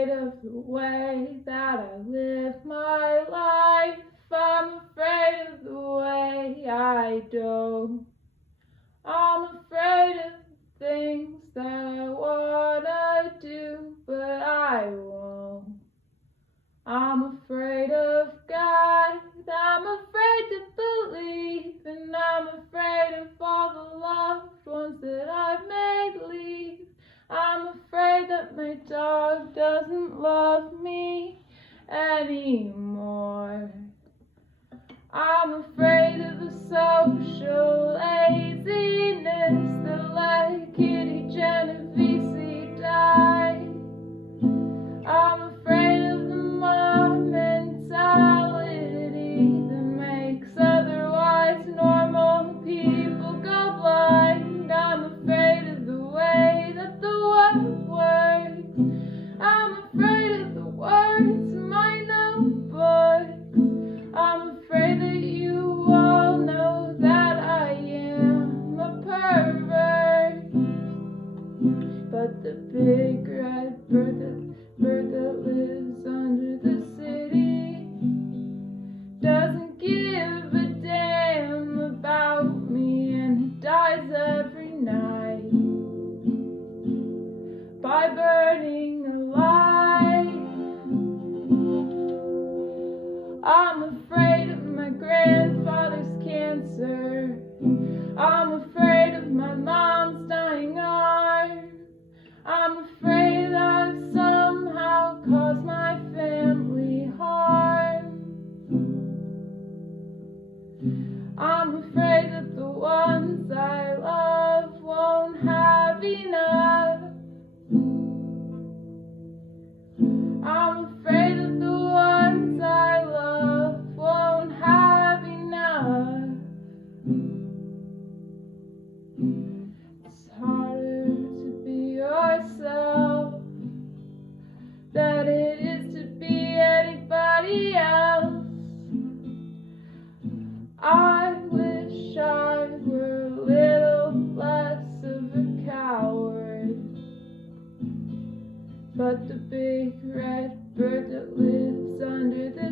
afraid of the way that I live my life. I'm afraid of the way I do. I'm afraid of things that I wanna do, but I won't. I'm afraid of God, I'm afraid to believe, and I'm afraid of all the loved ones that I've made leave. I'm afraid that my dog doesn't love me anymore. I'm afraid of the social laziness that let Kitty Genovese die. I'm afraid of the mob mentality that makes otherwise normal people go blind. I'm afraid of the way that the world works. I'm afraid of the words in my notebook. I'm afraid that you all know that I am a pervert. But the big red bird that lives under the city doesn't give a damn about me, and it dies every night by burning alive. I'm afraid of my grandfather's cancer. I'm afraid of my mom's dying arm. I'm afraid I've somehow caused my family harm. I'm afraid that the ones I love won't have enough. I'm afraid that the ones I love won't have enough. It's harder to be yourself than it is to be anybody else. I wish I were a little less of a coward, but the big red bird that lives under the